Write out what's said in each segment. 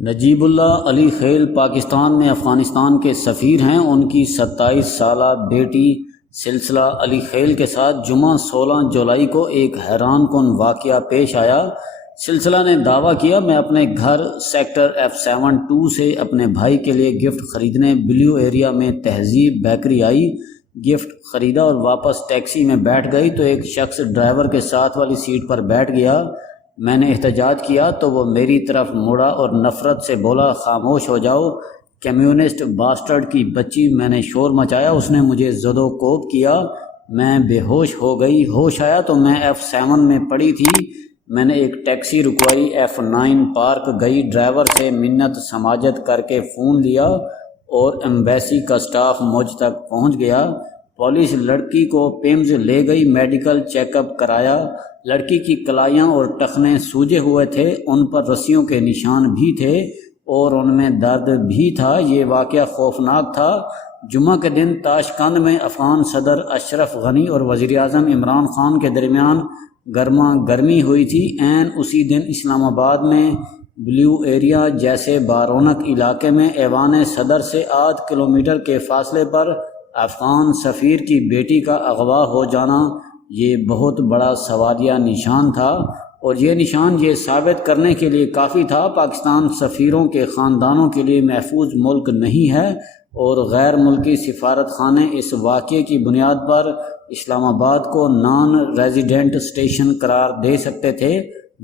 نجیب اللہ علی خیل پاکستان میں افغانستان کے سفیر ہیں۔ ان کی 27 سالہ بیٹی سلسلہ علی خیل کے ساتھ جمعہ 16 جولائی کو ایک حیران کن واقعہ پیش آیا۔ سلسلہ نے دعویٰ کیا، میں اپنے گھر سیکٹر F72 سے اپنے بھائی کے لیے گفٹ خریدنے بلیو ایریا میں تہذیب بیکری آئی، گفٹ خریدا اور واپس ٹیکسی میں بیٹھ گئی تو ایک شخص ڈرائیور کے ساتھ والی سیٹ پر بیٹھ گیا۔ میں نے احتجاج کیا تو وہ میری طرف مڑا اور نفرت سے بولا، خاموش ہو جاؤ کمیونسٹ باسٹرڈ کی بچی۔ میں نے شور مچایا، اس نے مجھے زد و کوب کیا، میں بے ہوش ہو گئی۔ ہوش آیا تو میں F7 میں پڑی تھی۔ میں نے ایک ٹیکسی رکوائی، F9 پارک گئی، ڈرائیور سے منت سماجت کر کے فون لیا اور ایمبیسی کا سٹاف مجھ تک پہنچ گیا۔ پولیس لڑکی کو پیمز لے گئی، میڈیکل چیک اپ کرایا۔ لڑکی کی کلائیاں اور ٹخنے سوجے ہوئے تھے، ان پر رسیوں کے نشان بھی تھے اور ان میں درد بھی تھا۔ یہ واقعہ خوفناک تھا۔ جمعہ کے دن تاشقند میں افغان صدر اشرف غنی اور وزیر اعظم عمران خان کے درمیان گرما گرمی ہوئی تھی۔ عین اسی دن اسلام آباد میں بلیو ایریا جیسے بارونق علاقے میں ایوان صدر سے 8 کلومیٹر کے فاصلے پر افغان سفیر کی بیٹی کا اغوا ہو جانا یہ بہت بڑا سوالیہ نشان تھا، اور یہ نشان یہ ثابت کرنے کے لیے کافی تھا پاکستان سفیروں کے خاندانوں کے لیے محفوظ ملک نہیں ہے، اور غیر ملکی سفارت خانے اس واقعے کی بنیاد پر اسلام آباد کو نان ریزیڈنٹ اسٹیشن قرار دے سکتے تھے،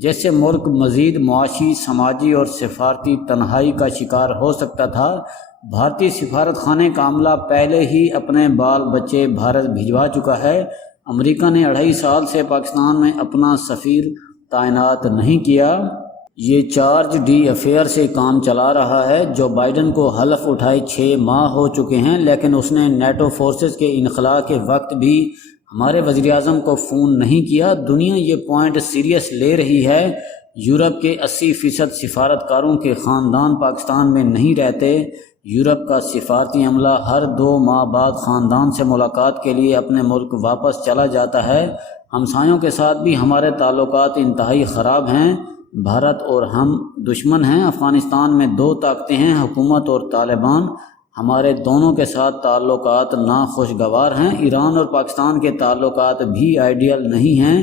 جس سے ملک مزید معاشی، سماجی اور سفارتی تنہائی کا شکار ہو سکتا تھا۔ بھارتی سفارت خانے کا عملہ پہلے ہی اپنے بال بچے بھارت بھجوا چکا ہے۔ امریکہ نے 2.5 سال سے پاکستان میں اپنا سفیر تعینات نہیں کیا۔ یہ چارج ڈی افیئر سے کام چلا رہا ہے۔ جو بائیڈن کو حلف اٹھائے 6 ماہ ہو چکے ہیں، لیکن اس نے نیٹو فورسز کے انخلاء کے وقت بھی ہمارے وزیر اعظم کو فون نہیں کیا۔ دنیا یہ پوائنٹ سیریس لے رہی ہے۔ یورپ کے 80% سفارتکاروں کے خاندان پاکستان میں نہیں رہتے۔ یورپ کا سفارتی عملہ ہر 2 ماہ بعد خاندان سے ملاقات کے لیے اپنے ملک واپس چلا جاتا ہے۔ ہمسایوں کے ساتھ بھی ہمارے تعلقات انتہائی خراب ہیں۔ بھارت اور ہم دشمن ہیں۔ افغانستان میں 2 طاقتیں ہیں، حکومت اور طالبان۔ ہمارے دونوں کے ساتھ تعلقات ناخوشگوار ہیں۔ ایران اور پاکستان کے تعلقات بھی آئیڈیل نہیں ہیں۔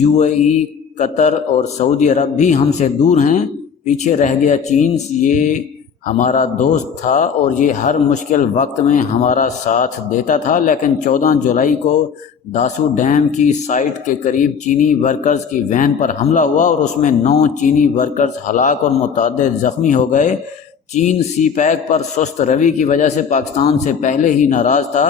UAE، قطر اور سعودی عرب بھی ہم سے دور ہیں۔ پیچھے رہ گیا چین، یہ ہمارا دوست تھا اور یہ ہر مشکل وقت میں ہمارا ساتھ دیتا تھا، لیکن 14 جولائی کو داسو ڈیم کی سائٹ کے قریب چینی ورکرز کی وین پر حملہ ہوا اور اس میں 9 چینی ورکرز ہلاک اور متعدد زخمی ہو گئے۔ چین سی پیک پر سست روی کی وجہ سے پاکستان سے پہلے ہی ناراض تھا۔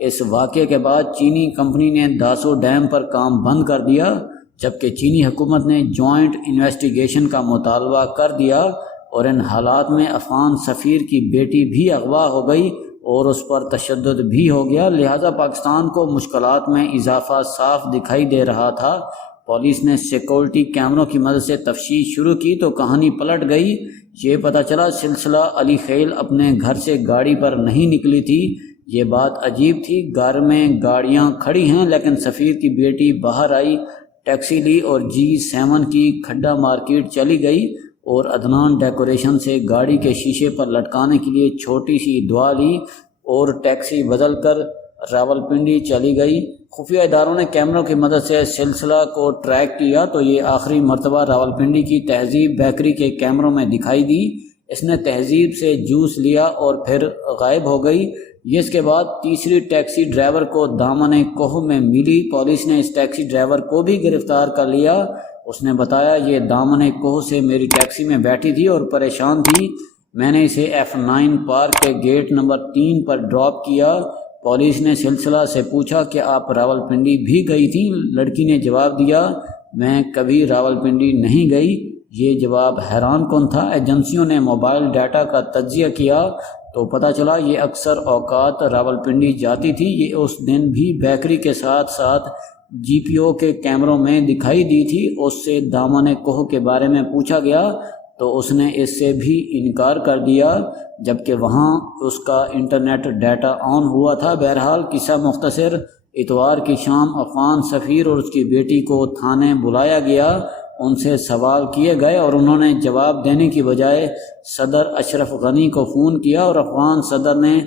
اس واقعے کے بعد چینی کمپنی نے داسو ڈیم پر کام بند کر دیا، جبکہ چینی حکومت نے جوائنٹ انویسٹیگیشن کا مطالبہ کر دیا، اور ان حالات میں افغان سفیر کی بیٹی بھی اغوا ہو گئی اور اس پر تشدد بھی ہو گیا۔ لہٰذا پاکستان کو مشکلات میں اضافہ صاف دکھائی دے رہا تھا۔ پولیس نے سیکورٹی کیمروں کی مدد سے تفتیش شروع کی تو کہانی پلٹ گئی۔ یہ پتہ چلا سلسلہ علی خیل اپنے گھر سے گاڑی پر نہیں نکلی تھی۔ یہ بات عجیب تھی، گھر میں گاڑیاں کھڑی ہیں لیکن سفیر کی بیٹی باہر آئی، ٹیکسی لی اور G7 کی کھڈا مارکیٹ چلی گئی اور عدنان ڈیکوریشن سے گاڑی کے شیشے پر لٹکانے کے لیے چھوٹی سی دعا لی اور ٹیکسی بدل کر راولپنڈی چلی گئی۔ خفیہ اداروں نے کیمروں کی مدد سے سلسلہ کو ٹریک کیا تو یہ آخری مرتبہ راولپنڈی کی تہذیب بیکری کے کیمروں میں دکھائی دی۔ اس نے تہذیب سے جوس لیا اور پھر غائب ہو گئی۔ اس کے بعد تیسری ٹیکسی ڈرائیور کو دامن کوہ میں ملی۔ پولیس نے اس ٹیکسی ڈرائیور کو بھی گرفتار کر لیا۔ اس نے بتایا، یہ دامن کوہ سے میری ٹیکسی میں بیٹھی تھی اور پریشان تھی۔ میں نے اسے F9 پارک کے گیٹ نمبر 3 پر ڈراپ کیا۔ پولیس نے سلسلہ سے پوچھا کہ آپ راولپنڈی بھی گئی تھیں؟ لڑکی نے جواب دیا، میں کبھی راولپنڈی نہیں گئی۔ یہ جواب حیران کن تھا۔ ایجنسیوں نے موبائل ڈیٹا کا تجزیہ کیا تو پتہ چلا یہ اکثر اوقات راولپنڈی جاتی تھی۔ یہ اس دن بھی بیکری کے ساتھ ساتھ GPO کے کیمروں میں دکھائی دی تھی۔ اس سے دامن کوہ کے بارے میں پوچھا گیا تو اس نے اس سے بھی انکار کر دیا، جبکہ وہاں اس کا انٹرنیٹ ڈیٹا آن ہوا تھا۔ بہرحال قصہ مختصر، اتوار کی شام افغان سفیر اور اس کی بیٹی کو تھانے بلایا گیا۔ ان سے سوال کیے گئے اور انہوں نے جواب دینے کی بجائے صدر اشرف غنی کو فون کیا اور افغان صدر نے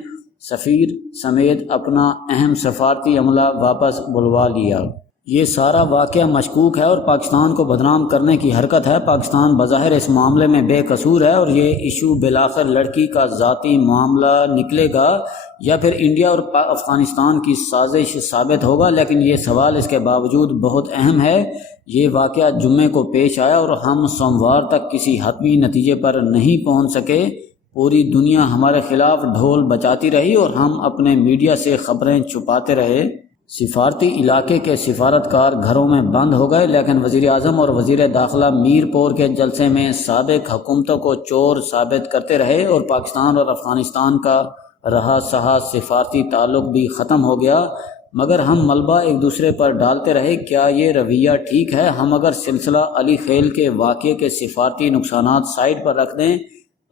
سفیر سمیت اپنا اہم سفارتی عملہ واپس بلوا لیا۔ یہ سارا واقعہ مشکوک ہے اور پاکستان کو بدنام کرنے کی حرکت ہے۔ پاکستان بظاہر اس معاملے میں بے قصور ہے اور یہ ایشو بالآخر لڑکی کا ذاتی معاملہ نکلے گا یا پھر انڈیا اور افغانستان کی سازش ثابت ہوگا، لیکن یہ سوال اس کے باوجود بہت اہم ہے۔ یہ واقعہ جمعے کو پیش آیا اور ہم سوموار تک کسی حتمی نتیجے پر نہیں پہنچ سکے۔ پوری دنیا ہمارے خلاف ڈھول بجاتی رہی اور ہم اپنے میڈیا سے خبریں چھپاتے رہے۔ سفارتی علاقے کے سفارتکار گھروں میں بند ہو گئے، لیکن وزیر اعظم اور وزیر داخلہ میر پور کے جلسے میں سابق حکومتوں کو چور ثابت کرتے رہے اور پاکستان اور افغانستان کا رہا سہا سفارتی تعلق بھی ختم ہو گیا، مگر ہم ملبہ ایک دوسرے پر ڈالتے رہے۔ کیا یہ رویہ ٹھیک ہے؟ ہم اگر سلسلہ علی خیل کے واقعے کے سفارتی نقصانات سائڈ پر رکھ دیں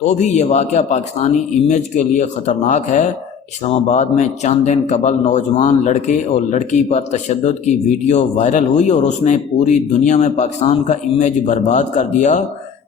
تو بھی یہ واقعہ پاکستانی امیج کے لیے خطرناک ہے۔ اسلام آباد میں چند دن قبل نوجوان لڑکے اور لڑکی پر تشدد کی ویڈیو وائرل ہوئی اور اس نے پوری دنیا میں پاکستان کا امیج برباد کر دیا۔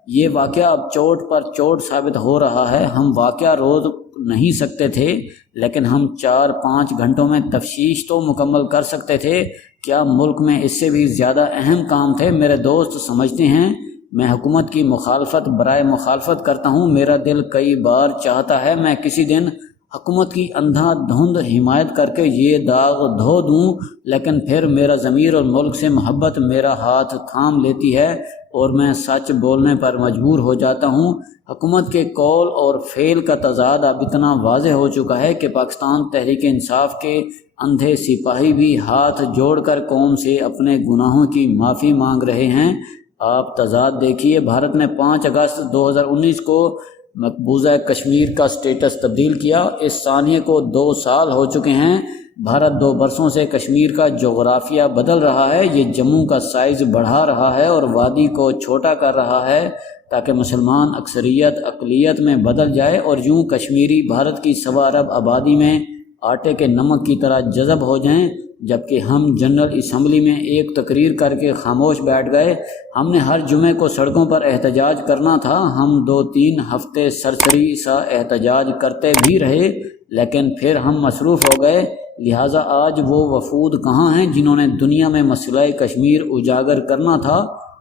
یہ واقعہ اب چوٹ پر چوٹ ثابت ہو رہا ہے۔ ہم واقعہ روز نہیں سکتے تھے، لیکن ہم 4-5 گھنٹوں میں تفتیش تو مکمل کر سکتے تھے۔ کیا ملک میں اس سے بھی زیادہ اہم کام تھے؟ میرے دوست سمجھتے ہیں میں حکومت کی مخالفت برائے مخالفت کرتا ہوں۔ میرا دل کئی بار چاہتا ہے میں کسی دن حکومت کی اندھا دھند حمایت کر کے یہ داغ دھو دوں، لیکن پھر میرا ضمیر اور ملک سے محبت میرا ہاتھ تھام لیتی ہے اور میں سچ بولنے پر مجبور ہو جاتا ہوں۔ حکومت کے قول اور فعل کا تضاد اب اتنا واضح ہو چکا ہے کہ پاکستان تحریک انصاف کے اندھے سپاہی بھی ہاتھ جوڑ کر قوم سے اپنے گناہوں کی معافی مانگ رہے ہیں۔ آپ تضاد دیکھیے، بھارت نے 5 اگست 2019 کو مقبوضہ کشمیر کا سٹیٹس تبدیل کیا۔ اس ثانیے کو 2 سال ہو چکے ہیں۔ بھارت 2 برسوں سے کشمیر کا جغرافیہ بدل رہا ہے۔ یہ جموں کا سائز بڑھا رہا ہے اور وادی کو چھوٹا کر رہا ہے تاکہ مسلمان اکثریت اقلیت میں بدل جائے اور یوں کشمیری بھارت کی 1.25 ارب آبادی میں آٹے کے نمک کی طرح جذب ہو جائیں، جبکہ ہم جنرل اسمبلی میں ایک تقریر کر کے خاموش بیٹھ گئے۔ ہم نے ہر جمعے کو سڑکوں پر احتجاج کرنا تھا۔ ہم 2-3 ہفتے سرسری سا احتجاج کرتے بھی رہے، لیکن پھر ہم مصروف ہو گئے۔ لہٰذا آج وہ وفود کہاں ہیں جنہوں نے دنیا میں مسئلہ کشمیر اجاگر کرنا تھا،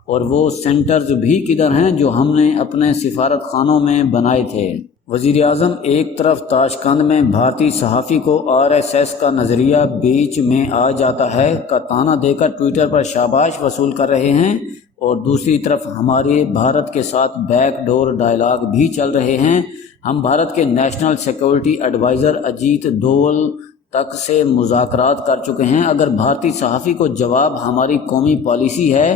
اور وہ سینٹرز بھی کدھر ہیں جو ہم نے اپنے سفارت خانوں میں بنائے تھے؟ وزیر اعظم ایک طرف تاشقند میں بھارتی صحافی کو RSS کا نظریہ بیچ میں آ جاتا ہے کا طعنہ دے کر ٹویٹر پر شاباش وصول کر رہے ہیں، اور دوسری طرف ہمارے بھارت کے ساتھ بیک ڈور ڈائلاگ بھی چل رہے ہیں۔ ہم بھارت کے national security advisor Ajit Doval تک سے مذاکرات کر چکے ہیں۔ اگر بھارتی صحافی کو جواب ہماری قومی پالیسی ہے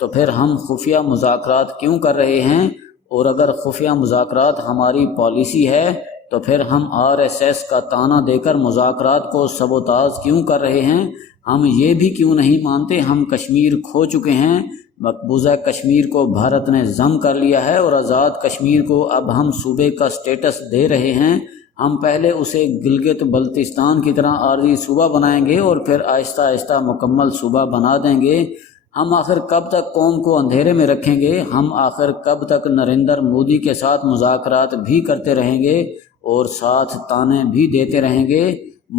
تو پھر ہم خفیہ مذاکرات کیوں کر رہے ہیں؟ اور اگر خفیہ مذاکرات ہماری پالیسی ہے تو پھر ہم RSS کا طعنہ دے کر مذاکرات کو سبوتاژ کیوں کر رہے ہیں؟ ہم یہ بھی کیوں نہیں مانتے ہم کشمیر کھو چکے ہیں؟ مقبوضہ کشمیر کو بھارت نے ضم کر لیا ہے اور آزاد کشمیر کو اب ہم صوبے کا سٹیٹس دے رہے ہیں۔ ہم پہلے اسے گلگت بلتستان کی طرح عارضی صوبہ بنائیں گے اور پھر آہستہ آہستہ مکمل صوبہ بنا دیں گے۔ ہم آخر کب تک قوم کو اندھیرے میں رکھیں گے؟ ہم آخر کب تک نریندر مودی کے ساتھ مذاکرات بھی کرتے رہیں گے اور ساتھ طعنے بھی دیتے رہیں گے؟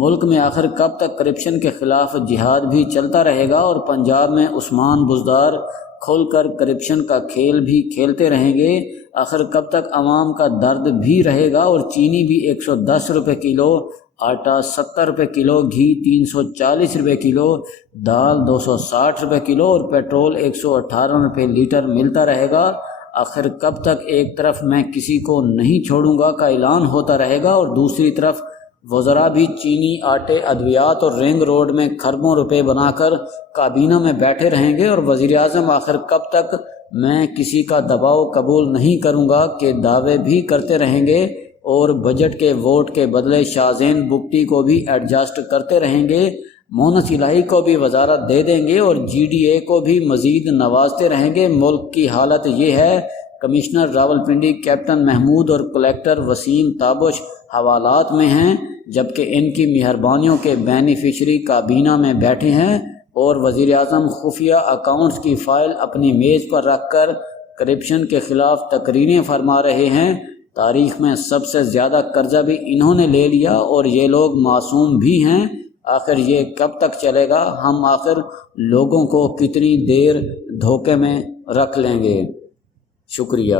ملک میں آخر کب تک کرپشن کے خلاف جہاد بھی چلتا رہے گا اور پنجاب میں عثمان بزدار کھل کر کرپشن کا کھیل بھی کھیلتے رہیں گے؟ آخر کب تک عوام کا درد بھی رہے گا اور چینی بھی 110 روپے کلو، آٹا 70 روپے کلو، گھی 340 روپے کلو، دال 260 روپے کلو اور پیٹرول 118 روپے لیٹر ملتا رہے گا؟ آخر کب تک ایک طرف میں کسی کو نہیں چھوڑوں گا کا اعلان ہوتا رہے گا اور دوسری طرف وزراء بھی چینی، آٹے، ادویات اور رنگ روڈ میں کھربوں روپے بنا کر کابینہ میں بیٹھے رہیں گے؟ اور وزیر اعظم آخر کب تک میں کسی کا دباؤ قبول نہیں کروں گا کہ دعوے بھی کرتے رہیں گے اور بجٹ کے ووٹ کے بدلے شاہزین بگٹی کو بھی ایڈجسٹ کرتے رہیں گے، مونس الہی کو بھی وزارت دے دیں گے اور GDA کو بھی مزید نوازتے رہیں گے؟ ملک کی حالت یہ ہے۔ کمشنر راولپنڈی کیپٹن محمود اور کلیکٹر وسیم تابش حوالات میں ہیں، جبکہ ان کی مہربانیوں کے بینیفیشری کابینہ میں بیٹھے ہیں۔ اور وزیر اعظم خفیہ اکاؤنٹس کی فائل اپنی میز پر رکھ کر کرپشن کے خلاف تقریریں فرما رہے ہیں۔ تاریخ میں سب سے زیادہ قرضہ بھی انہوں نے لے لیا اور یہ لوگ معصوم بھی ہیں۔ آخر یہ کب تک چلے گا؟ ہم آخر لوگوں کو کتنی دیر دھوکے میں رکھ لیں گے؟ شکریہ۔